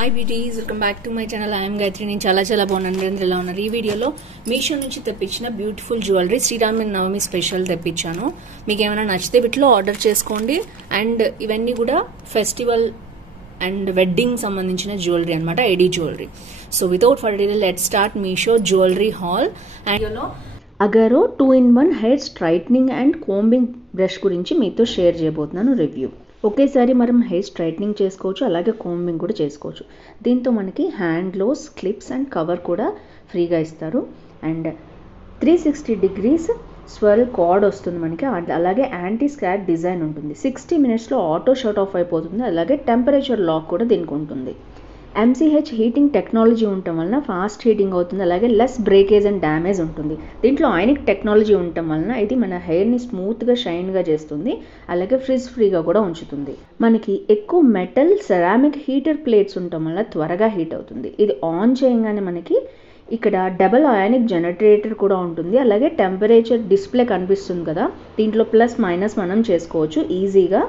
Hi beauties, welcome back to my channel. I'm Gayatri. నేను చాలా బాగున్నాను. మీరు ఎలా ఉన్నారు? ఈ వీడియోలో మీషో నుంచి తెప్పించిన బ్యూటిఫుల్ జ్యువెలరీ శ్రీరామనవమి స్పెషల్ తెప్పించాను. మీకు ఏమైనా నచ్చితే వీటిలో ఆర్డర్ చేసుకోండి. అండ్ ఇవన్నీ కూడా ఫెస్టివల్ అండ్ వెడ్డింగ్ సంబంధించిన జ్యువెలరీ అనమాట, ID jewellery. So without further delay let's start Meesho jewellery haul. And Agaro 2-in-1 hair straightening and combing brush గురించి మీతో షేర్ చేయబోతున్నాను రివ్యూ. ఒకేసారి మనం హెయిర్ స్ట్రైట్నింగ్ చేసుకోవచ్చు, అలాగే కోంబింగ్ కూడా చేసుకోవచ్చు. దీంతో మనకి hand gloves, clips and cover కూడా ఫ్రీగా ఇస్తారు. అండ్ 360 degrees స్వెల్ కార్డ్ వస్తుంది మనకి. అలాగే యాంటీ స్క్రాచ్ డిజైన్ ఉంటుంది. 60 minutesలో ఆటో షట్ ఆఫ్ అయిపోతుంది. అలాగే టెంపరేచర్ లాక్ కూడా దీనికి ఉంటుంది. MCH హీటింగ్ టెక్నాలజీ ఉండటం వలన ఫాస్ట్ హీటింగ్ అవుతుంది. అలాగే లెస్ బ్రేకేజ్ అండ్ డ్యామేజ్ ఉంటుంది. దీంట్లో ఐనిక్ టెక్నాలజీ ఉండటం వలన ఇది మన హెయిర్ని స్మూత్గా షైన్గా చేస్తుంది. అలాగే ఫ్రిజ్ ఫ్రీగా కూడా ఉంచుతుంది. మనకి ఎక్కువ మెటల్ సెరామిక్ హీటర్ ప్లేట్స్ ఉండటం వల్ల త్వరగా హీట్ అవుతుంది. ఇది ఆన్ చేయగానే మనకి ఇక్కడ డబల్ అయానిక్ జనరేటర్ కూడా ఉంటుంది. అలాగే టెంపరేచర్ డిస్ప్లే కనిపిస్తుంది కదా, దీంట్లో ప్లస్ మైనస్ మనం చేసుకోవచ్చు ఈజీగా.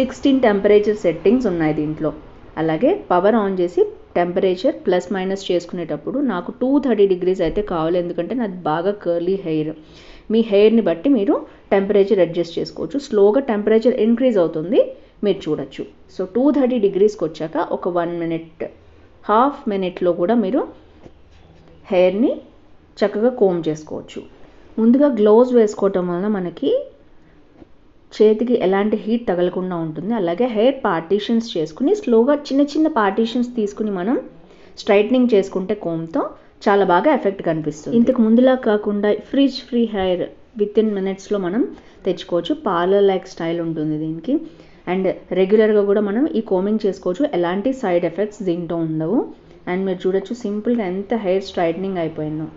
16 టెంపరేచర్ సెట్టింగ్స్ ఉన్నాయి దీంట్లో. అలాగే పవర్ ఆన్ చేసి టెంపరేచర్ ప్లస్ మైనస్ చేసుకునేటప్పుడు నాకు 230 degrees అయితే కావాలి, ఎందుకంటే నాది బాగా కర్లీ హెయిర్. మీ హెయిర్ని బట్టి మీరు టెంపరేచర్ అడ్జస్ట్ చేసుకోవచ్చు. స్లోగా టెంపరేచర్ ఇంక్రీజ్ అవుతుంది, మీరు చూడొచ్చు. సో 230 degreesకి వచ్చాక ఒక 1 minute, హాఫ్ మినిట్లో కూడా మీరు హెయిర్ని చక్కగా కోమ్ చేసుకోవచ్చు. ముందుగా గ్లోవ్స్ వేసుకోవటం వలన మనకి చేతికి ఎలాంటి హీట్ తగలకుండా ఉంటుంది. అలాగే హెయిర్ పార్టీషన్స్ చేసుకుని స్లోగా చిన్న పార్టీషన్స్ తీసుకుని మనం స్ట్రైట్నింగ్ చేసుకుంటే కోమ్తో చాలా బాగా ఎఫెక్ట్ కనిపిస్తుంది. ఇంతకు ముందులా కాకుండా ఫ్రిజ్ ఫ్రీ హెయిర్ వితిన్ మినిట్స్లో మనం తెచ్చుకోవచ్చు. పార్లర్ లైక్ స్టైల్ ఉంటుంది దీనికి. అండ్ రెగ్యులర్గా కూడా మనం ఈ కోమింగ్ చేసుకోవచ్చు. ఎలాంటి సైడ్ ఎఫెక్ట్స్ దీంట్లో ఉండవు. అండ్ మీరు చూడొచ్చు సింపుల్గా ఎంత హెయిర్ స్ట్రైట్నింగ్ అయిపోయిందో.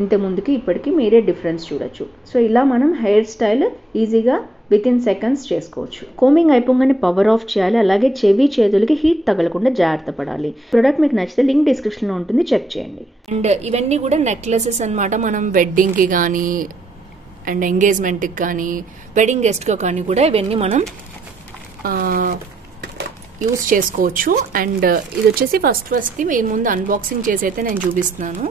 ఇంత ముందుకి ఇప్పటికి మీరే డిఫరెన్స్ చూడొచ్చు. సో ఇలా మనం హెయిర్ స్టైల్ ఈజీగా వితిన్ సెకండ్స్ చేసుకోవచ్చు. కోమింగ్ అయిపోగానే పవర్ ఆఫ్ చేయాలి. అలాగే చెవి చేతులకి హీట్ తగలకుండా జాగ్రత్త పడాలి. ప్రొడక్ట్ మీకు నచ్చితే లింక్ డిస్క్రిప్షన్లో ఉంటుంది, చెక్ చేయండి. అండ్ ఇవన్నీ కూడా నెక్లెసెస్ అనమాట. మనం వెడ్డింగ్కి కానీ అండ్ ఎంగేజ్మెంట్కి కానీ వెడ్డింగ్ గెస్ట్కి కానీ కూడా ఇవన్నీ మనం యూస్ చేసుకోవచ్చు. అండ్ ఇది వచ్చేసి ఫస్ట్ మీ ముందు అన్బాక్సింగ్ చేసి అయితే నేను చూపిస్తున్నాను.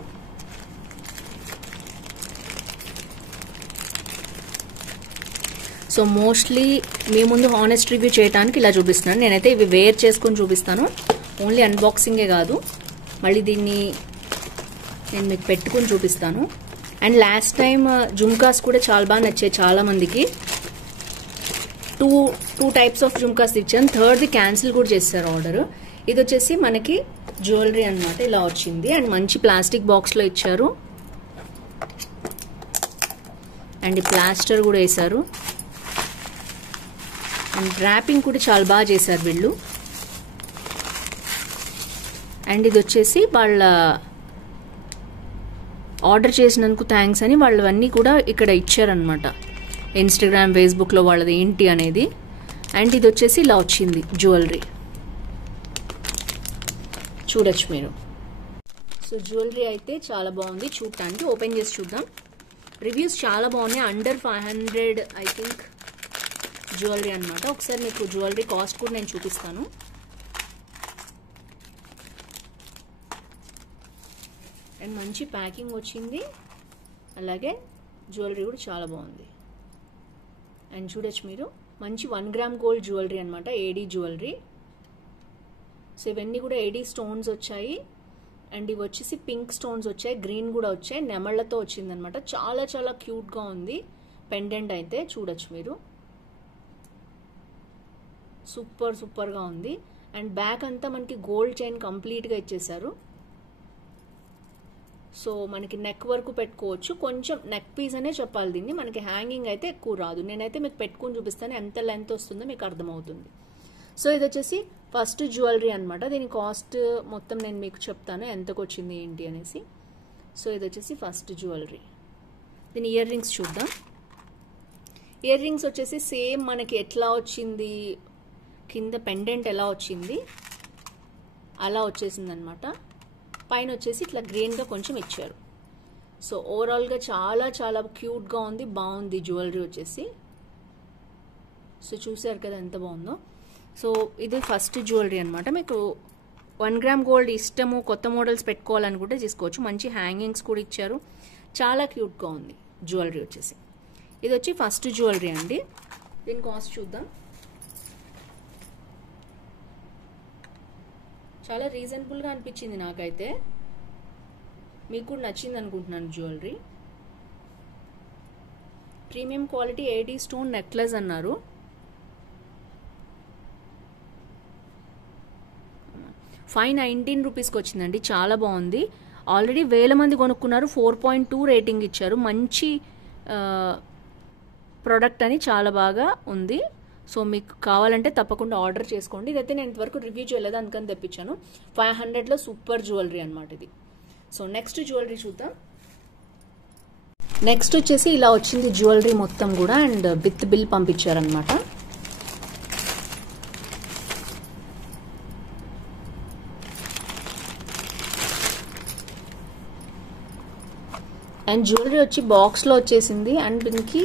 సో మోస్ట్లీ మీ ముందు హానెస్ట్ రివ్యూ చేయడానికి ఇలా చూపిస్తున్నాను. నేనైతే ఇవి వేర్ చేసుకొని చూపిస్తాను, ఓన్లీ అన్బాక్సింగే కాదు, మళ్ళీ దీన్ని నేను మీకు పెట్టుకుని చూపిస్తాను. అండ్ లాస్ట్ టైం జుమ్కాస్ కూడా చాలా బాగా నచ్చాయి చాలామందికి. టూ టైప్స్ ఆఫ్ జుమ్కాస్ ఇచ్చాను. థర్డ్ది క్యాన్సిల్ కూడా చేశారు ఆర్డర్. ఇది వచ్చేసి మనకి జ్యువెలరీ అనమాట, ఇలా వచ్చింది. అండ్ మంచి ప్లాస్టిక్ బాక్స్లో ఇచ్చారు. అండ్ ఈ ప్లాస్టర్ కూడా వేశారు. అండ్ ర్యాపింగ్ కూడా చాలా బాగా చేశారు వీళ్ళు. అండ్ ఇది వచ్చేసి వాళ్ళ ఆర్డర్ చేసినందుకు థ్యాంక్స్ అని వాళ్ళవన్నీ కూడా ఇక్కడ ఇచ్చారనమాట. ఇన్స్టాగ్రామ్, ఫేస్బుక్లో వాళ్ళది ఏంటి అనేది. అండ్ ఇది వచ్చేసి ఇలా వచ్చింది జ్యువెలరీ, చూడొచ్చు మీరు. సో జ్యువెలరీ అయితే చాలా బాగుంది చూడటానికి. ఓపెన్ చేసి చూద్దాం. రివ్యూస్ చాలా బాగున్నాయి. అండర్ 500 ఐ థింక్ జ్యువెలరీ అనమాట. ఒకసారి మీకు జ్యువెలరీ కాస్ట్ కూడా నేను చూపిస్తాను. అండ్ మంచి ప్యాకింగ్ వచ్చింది. అలాగే జ్యువెలరీ కూడా చాలా బాగుంది. అండ్ చూడొచ్చు మీరు, మంచి 1 gram గోల్డ్ జ్యువెలరీ అనమాట, ఏడీ జ్యువెలరీ. సో ఇవన్నీ కూడా ఏడీ స్టోన్స్ వచ్చాయి. అండ్ ఇవి వచ్చేసి పింక్ స్టోన్స్ వచ్చాయి, గ్రీన్ కూడా వచ్చాయి, నెమళ్లతో వచ్చిందనమాట. చాలా క్యూట్గా ఉంది పెండెంట్ అయితే, చూడొచ్చు మీరు. సూపర్గా ఉంది. అండ్ బ్యాక్ అంతా మనకి గోల్డ్ చైన్ కంప్లీట్గా ఇచ్చేసారు. సో మనకి నెక్ వరకు పెట్టుకోవచ్చు. కొంచెం నెక్ పీస్ అనే చెప్పాలి దీన్ని, మనకి హ్యాంగింగ్ అయితే ఎక్కువ రాదు. నేనైతే మీకు పెట్టుకుని చూపిస్తాను, ఎంత లెంత్ వస్తుందో మీకు అర్థమవుతుంది. సో ఇది వచ్చేసి ఫస్ట్ జ్యువెలరీ అనమాట. దీని కాస్ట్ మొత్తం నేను మీకు చెప్తాను ఎంతకు వచ్చింది ఏంటి అనేసి. సో ఇది వచ్చేసి ఫస్ట్ జ్యువెలరీ. దీని ఇయర్ రింగ్స్ చూద్దాం. ఇయర్ రింగ్స్ వచ్చేసి సేమ్ మనకి ఎట్లా వచ్చింది, కింద పెండెంట్ ఎలా వచ్చింది అలా వచ్చేసింది అనమాట. పైన వచ్చేసి ఇట్లా గ్రీన్గా కొంచెం ఇచ్చారు. సో ఓవరాల్గా చాలా క్యూట్గా ఉంది, బాగుంది జ్యువెలరీ వచ్చేసి. సో చూసారు కదా ఎంత బాగుందో. సో ఇది ఫస్ట్ జ్యువెలరీ అనమాట. మీకు 1 గ్రామ్ గోల్డ్ ఇష్టము, కొత్త మోడల్స్ పెట్టుకోవాలనుకుంటే తీసుకోవచ్చు. మంచి హ్యాంగింగ్స్ కూడా ఇచ్చారు, చాలా క్యూట్గా ఉంది జ్యువెలరీ వచ్చేసి. ఇది వచ్చి ఫస్ట్ జ్యువెలరీ అండి. దీని కాస్ట్ చూద్దాం. చాలా రీజనబుల్గా అనిపించింది నాకైతే, మీకు కూడా నచ్చింది అనుకుంటున్నాను. Jewellery premium quality 80 stone necklace అన్నారు. ₹519 వచ్చిందండి, చాలా బాగుంది. ఆల్రెడీ 1000 మంది కొనుక్కున్నారు, 4.2 రేటింగ్ ఇచ్చారు. మంచి ప్రోడక్ట్ అని చాలా బాగా ఉంది. సో మీకు కావాలంటే తప్పకుండా ఆర్డర్ చేసుకోండి. ఇదైతే నేను ఇంతవరకు రివ్యూ చేయలేదు, అందుకని తెప్పించాను. 500లో సూపర్ జ్యువెలరీ అనమాట ఇది. సో నెక్స్ట్ జ్యువెలరీ చూద్దాం. నెక్స్ట్ వచ్చేసి ఇలా వచ్చింది జ్యువెలరీ మొత్తం కూడా, అండ్ విత్ బిల్ పంపించారనమాట. అండ్ జ్యువెలరీ వచ్చి బాక్స్లో వచ్చేసింది, అండ్ దీనికి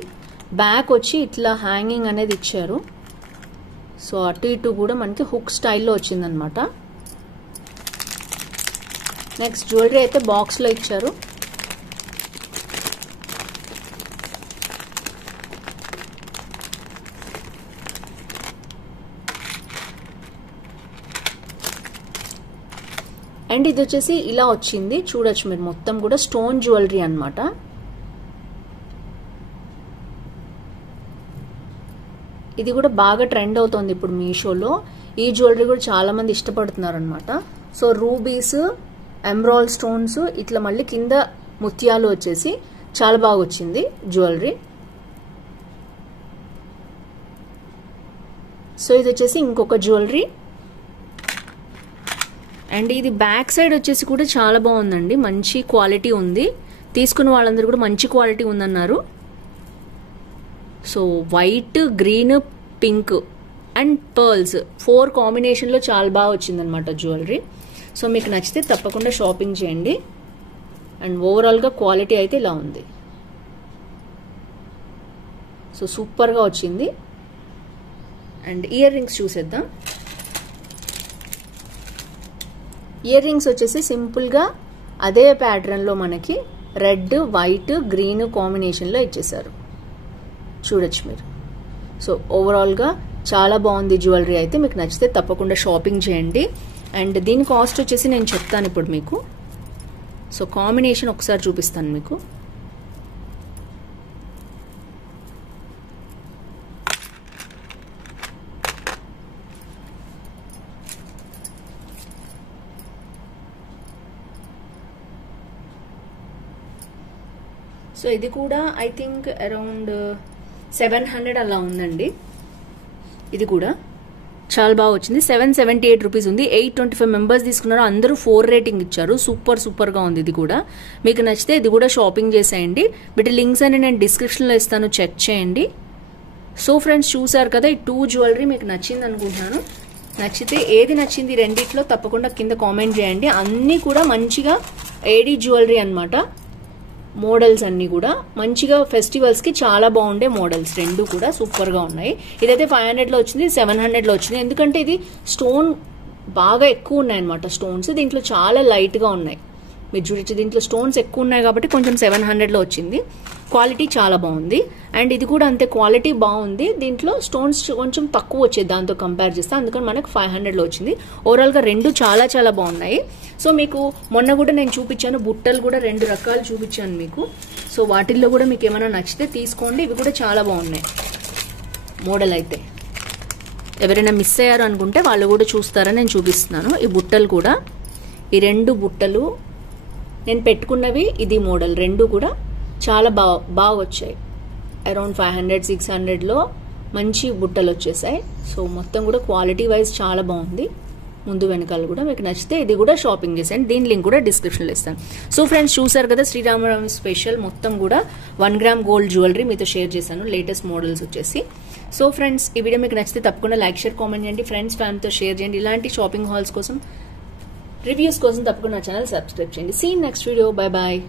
బ్యాక్ వచ్చి ఇట్లా హ్యాంగింగ్ అనేది ఇచ్చారు. సో అటు ఇటు కూడా మనకి హుక్ స్టైల్లో వచ్చిందనమాట. నెక్స్ట్ జ్యువెలరీ అయితే బాక్స్లో ఇచ్చారు. అండ్ ఇది వచ్చేసి ఇలా వచ్చింది, చూడొచ్చు మీరు. మొత్తం కూడా స్టోన్ జ్యువెలరీ అనమాట. ఇది కూడా బాగా ట్రెండ్ అవుతుంది ఇప్పుడు మీషోలో. ఈ జ్యువెలరీ కూడా చాలా మంది ఇష్టపడుతున్నారు అనమాట. సో రూబీస్, ఎమరాల్డ్ స్టోన్స్, ఇట్లా మళ్ళీ కింద ముత్యాలు వచ్చేసి చాలా బాగా వచ్చింది జ్యువెలరీ. సో ఇది వచ్చేసి ఇంకొక జ్యువెలరీ. అండ్ ఇది బ్యాక్ సైడ్ వచ్చేసి కూడా చాలా బాగుందండి, మంచి క్వాలిటీ ఉంది. తీసుకున్న వాళ్ళందరూ కూడా మంచి క్వాలిటీ ఉందన్నారు. So white, green, pink and pearls 4 కాంబినేషన్లో చాలా బాగా వచ్చిందనమాట జ్యువెలరీ. సో మీకు నచ్చితే తప్పకుండా షాపింగ్ చేయండి. అండ్ ఓవరాల్గా క్వాలిటీ అయితే ఇలా ఉంది. సో సూపర్గా వచ్చింది. అండ్ ఇయర్ రింగ్స్ చూసేద్దాం. ఇయర్ రింగ్స్ వచ్చేసి సింపుల్గా అదే ప్యాటర్న్లో మనకి రెడ్, వైట్, గ్రీన్ కాంబినేషన్లో ఇచ్చేసారు, చూడొచ్చు మీరు. సో ఓవరాల్గా చాలా బాగుంది జ్యువెలరీ అయితే. మీకు నచ్చితే తప్పకుండా షాపింగ్ చేయండి. అండ్ దీని కాస్ట్ వచ్చేసి నేను చెప్తాను ఇప్పుడు మీకు. సో కాంబినేషన్ ఒకసారి చూపిస్తాను మీకు. సో ఇది కూడా ఐ థింక్ అరౌండ్ 700 అలా ఉందండి. ఇది కూడా చాలా బాగా వచ్చింది. 778 రూపీస్ ఉంది. 825 మెంబర్స్ తీసుకున్నారు, అందరూ 4 రేటింగ్ ఇచ్చారు. సూపర్గా ఉంది ఇది కూడా. మీకు నచ్చితే ఇది కూడా షాపింగ్ చేసేయండి. వీటి లింక్స్ అని నేను డిస్క్రిప్షన్లో ఇస్తాను, చెక్ చేయండి. సో ఫ్రెండ్స్ చూసారు కదా, ఈ 2 జ్యువెలరీ మీకు నచ్చింది అనుకుంటున్నాను. నచ్చితే ఏది నచ్చింది రెండిట్లో తప్పకుండా కింద కామెంట్ చేయండి. అన్నీ కూడా మంచిగా ఏడీ జ్యువెలరీ అనమాట. మోడల్స్ అన్ని కూడా మంచిగా ఫెస్టివల్స్ కి చాలా బాగుండే మోడల్స్, రెండు కూడా సూపర్ గా ఉన్నాయి. ఇదైతే 500లో వచ్చింది, 700లో వచ్చింది. ఎందుకంటే ఇది స్టోన్ బాగా ఎక్కువ ఉన్నాయి అనమాట. స్టోన్స్ దీంట్లో చాలా లైట్ గా ఉన్నాయి. మీరు చూడొచ్చు, దీంట్లో స్టోన్స్ ఎక్కువ ఉన్నాయి కాబట్టి కొంచెం 700లో వచ్చింది. క్వాలిటీ చాలా బాగుంది. అండ్ ఇది కూడా అంతే, క్వాలిటీ బాగుంది. దీంట్లో స్టోన్స్ కొంచెం తక్కువ వచ్చేది దాంతో కంపేర్ చేస్తే, అందుకని మనకు 500లో వచ్చింది. ఓవరాల్ గా రెండు చాలా బాగున్నాయి. సో మీకు మొన్న కూడా నేను చూపించాను, బుట్టలు కూడా 2 రకాలు చూపించాను మీకు. సో వాటిల్లో కూడా మీకు ఏమైనా నచ్చితే తీసుకోండి. ఇవి కూడా చాలా బాగున్నాయి మోడల్ అయితే. ఎవరైనా మిస్ అయ్యారు అనుకుంటే వాళ్ళు కూడా చూస్తారని నేను చూపిస్తున్నాను. ఈ బుట్టలు కూడా, ఈ 2 బుట్టలు నేను పెట్టుకున్నవి, ఇది మోడల్, రెండు కూడా చాలా బాగా వచ్చాయి. అరౌండ్ 500-600లో మంచి బుట్టలు వచ్చేసాయి. సో మొత్తం కూడా క్వాలిటీ వైజ్ చాలా బాగుంది. ముందు వెనకాల కూడా మీకు నచ్చితే ఇది కూడా షాపింగ్ చేసాను. దీని లింక్ కూడా డిస్క్రిప్షన్లో ఇస్తాను. సో ఫ్రెండ్స్ చూసారు కదా, శ్రీరామనవమి స్పెషల్ మొత్తం కూడా 1 గ్రామ్ గోల్డ్ జ్యువెలరీ మీతో షేర్ చేశాను, లేటెస్ట్ మోడల్స్ వచ్చేసి. సో ఫ్రెండ్స్ ఈ వీడియో మీకు నచ్చితే తప్పకుండా లైక్, షేర్, కామెంట్ చేయండి. ఫ్రెండ్స్ ఫ్యామిలీతో షేర్ చేయండి. ఇలాంటి షాపింగ్ హాల్స్ కోసం, రివ్యూస్ కోసం తప్పకుండా నా ఛానల్ సబ్స్క్రైబ్ చేయండి. See next video. Bye bye.